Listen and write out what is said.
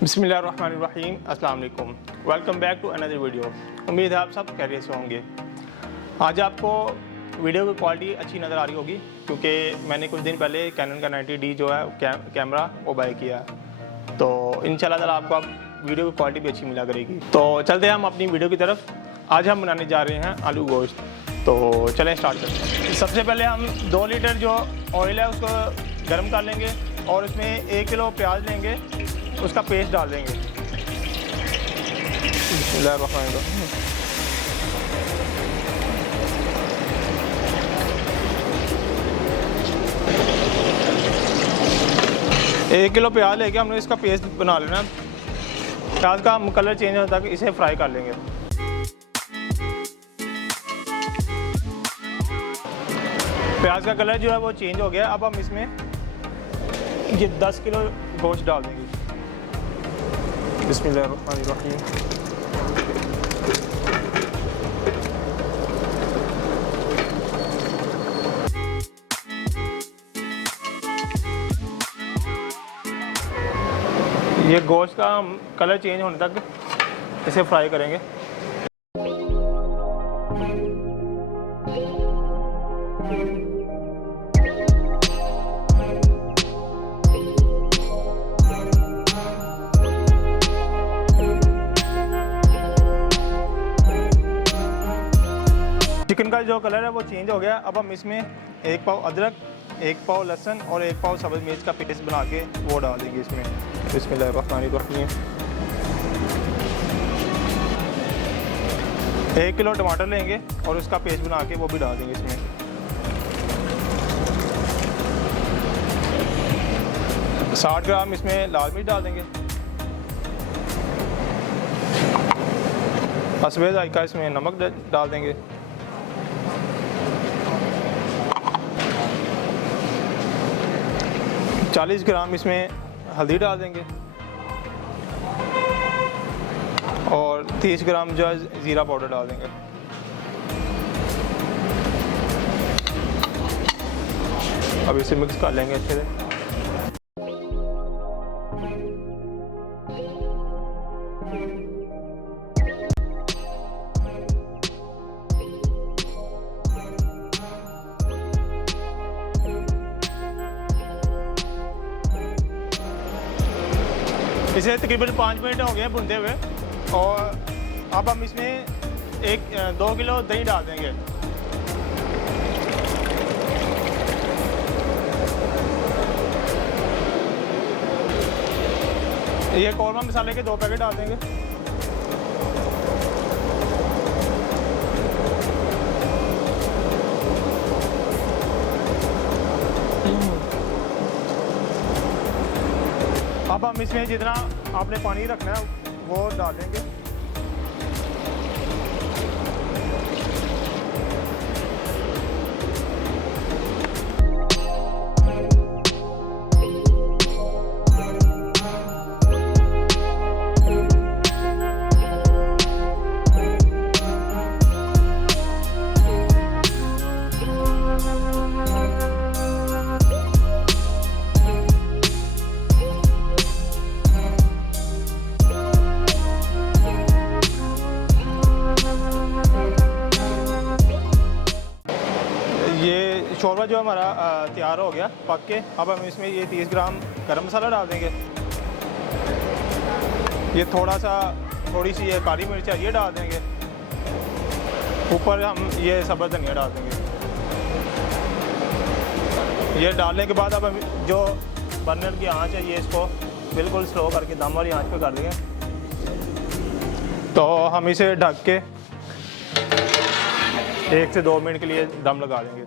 बिस्मिल्लाहिर्रहमानिर्रहीम, अस्सलाम वालेकुम। Welcome back to another video. उम्मीद है आप सब खैरियत से होंगे। आज आपको वीडियो की क्वालिटी अच्छी नज़र आ रही होगी क्योंकि मैंने कुछ दिन पहले कैनन का 90D जो है कैमरा वो बाय किया है, तो इंशाल्लाह ताला आपको अब वीडियो की क्वालिटी भी अच्छी मिला करेगी। तो चलते हैं हम अपनी वीडियो की तरफ। आज हम बनाने जा रहे हैं आलू गोश्त, तो चलें स्टार्ट करते हैं। सबसे पहले हम 2 लीटर जो ऑयल है उसको गर्म कर लेंगे और उसमें 1 किलो प्याज लेंगे, उसका पेस्ट डाल देंगे। एक किलो प्याज लेके हमने इसका पेस्ट बना लेना। प्याज का कलर चेंज होने तक इसे फ्राई कर लेंगे। प्याज का कलर जो है वो चेंज हो गया। अब हम इसमें ये 10 किलो गोश्त डाल देंगे। बिस्मिल्लाहिर्रहमानिर्रहीम। ये गोश्त का कलर चेंज होने तक इसे फ्राई करेंगे। चिकन का जो कलर है वो चेंज हो गया। अब हम इसमें 1 पाव अदरक, 1 पाव लहसुन और 1 पाव सब्ज़ मिर्च का पेस्ट बना के वो डाल देंगे इसमें। बिस्मिल्लाहिर्रहमानिर्रहीम। 1 किलो टमाटर लेंगे और उसका पेस्ट बना के वो भी डाल देंगे इसमें। । 60 ग्राम इसमें लाल मिर्च डाल देंगे। हस्बे ज़ायक़ा इसमें नमक डाल देंगे। । 40 ग्राम इसमें हल्दी डाल देंगे और 30 ग्राम जो है ज़ीरा पाउडर डाल देंगे। अब इसे मिक्स कर लेंगे अच्छे से। इसे तकरीबन 5 मिनट हो गए भुनते हुए और अब हम इसमें 2 किलो दही डाल देंगे। ये कौरमा मसाले के 2 पैकेट डाल देंगे। अब हम इसमें जितना आपने पानी रखना है वो डाल देंगे। ये शोरबा जो हमारा तैयार हो गया पक के। अब हम इसमें ये 30 ग्राम गरम मसाला डाल देंगे। ये थोड़ी सी ये काली मिर्च है ये डाल देंगे। ऊपर हम ये सब्ज़ धनिया डाल देंगे। ये डालने के बाद अब हम जो बर्नर की आंच है ये इसको बिल्कुल स्लो करके दम वाली आंच पे कर देंगे। तो हम इसे ढक के 1 से 2 मिनट के लिए दम लगा देंगे।